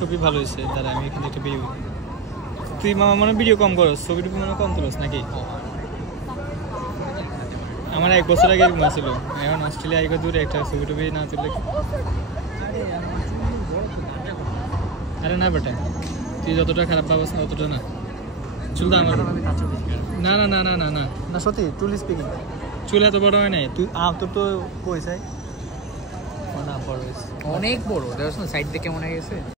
ছবি ভালো হয়েছে দাদা আমি এখানে একটা ভিডিও তুই মামা মনে ভিডিও কম করস ছবিটা মনে কম তুলস নাকি আমার 1 বছর আগে এরকম ছিল এখন অস্ট্রেলিয়া আগে দূরে একটা ছবি টবি না তুললে আরে না বেটা তুই যতটা খারাপ পাবস না ততটা না চুলটা আমার না না না না না না না সত্যি টুলি স্পিকিং চুল এত বড় হয় নাই তুই তোর তো কই চাই না বড় হয়েছে অনেক বড় দেখছ না সাইড থেকে কেমন হয়ে গেছে